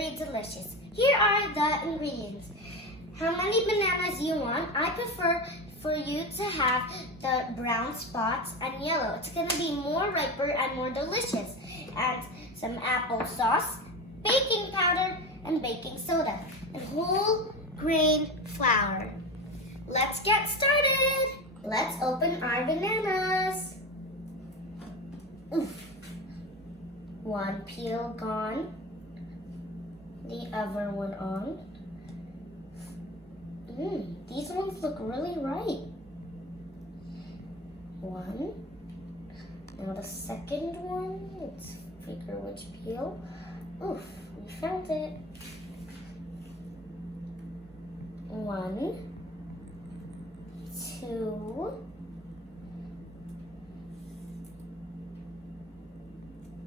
very delicious. Here are the ingredients. How many bananas you want? I prefer for you to have the brown spots and yellow. It's gonna be more riper and more delicious. And some applesauce, baking powder, and baking soda, and whole grain flour. Let's get started. Let's open our bananas. Oof. One peel gone, the other one on. These ones look really ripe. One. Now the second one, let's figure which peel. Oof, we found it. One, two,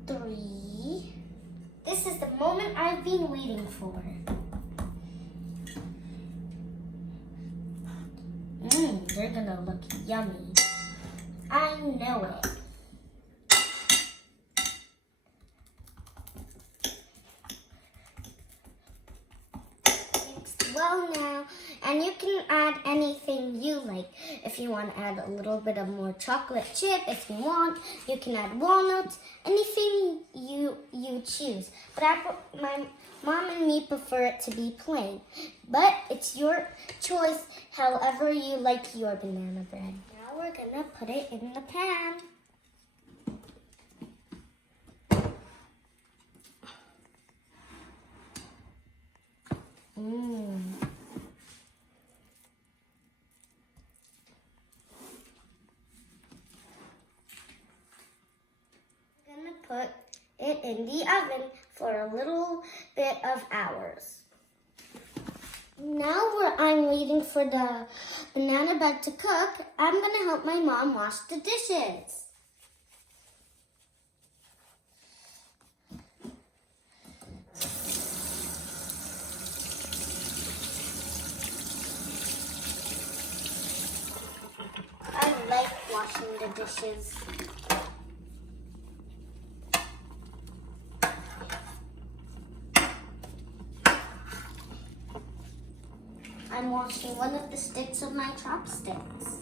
three. This is the moment I've been waiting for. They're gonna look yummy. I know it. Mixed well now, and you can add anything you like. If you want to add a little bit of more chocolate chip, if you want, you can add walnuts, anything you choose. But my mom and me prefer it to be plain. But it's your choice, however you like your banana bread. Now we're gonna put it in the pan. Put it in the oven for a little bit of hours. Now I'm waiting for the banana bread to cook, I'm gonna help my mom wash the dishes. I like washing the dishes. I'm washing one of the sticks of my chopsticks.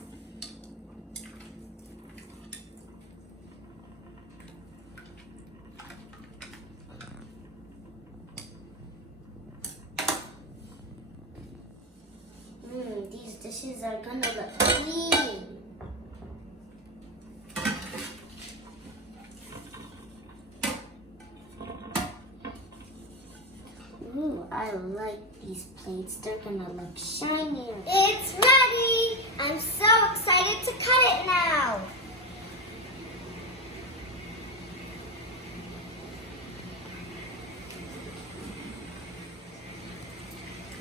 These dishes are gonna look clean. I like these plates. They're gonna look shinier. It's ready! I'm so excited to cut it now.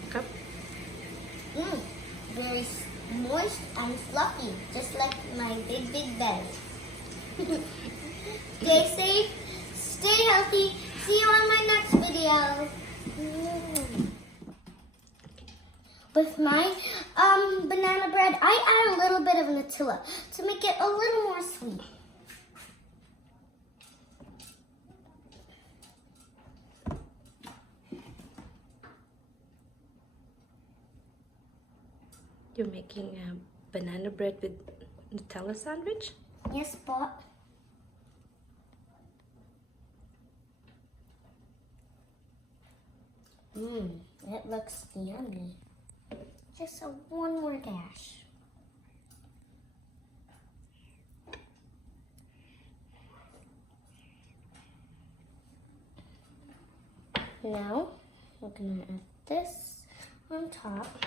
Okay. Very moist and fluffy, just like my big belly. Stay safe, stay healthy. See you on my next video. With my banana bread, I add a little bit of Nutella to make it a little more sweet. You're making a banana bread with Nutella sandwich? Yes, but it looks yummy. Just one more dash. Now we're gonna add this on top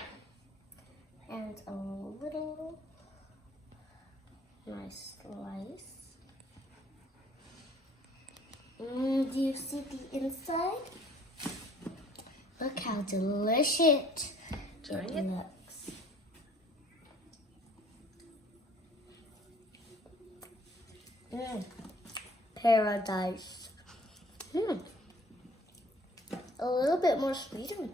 and a little nice slice. Do you see the inside? Look how delicious it looks. Paradise. A little bit more sweeter.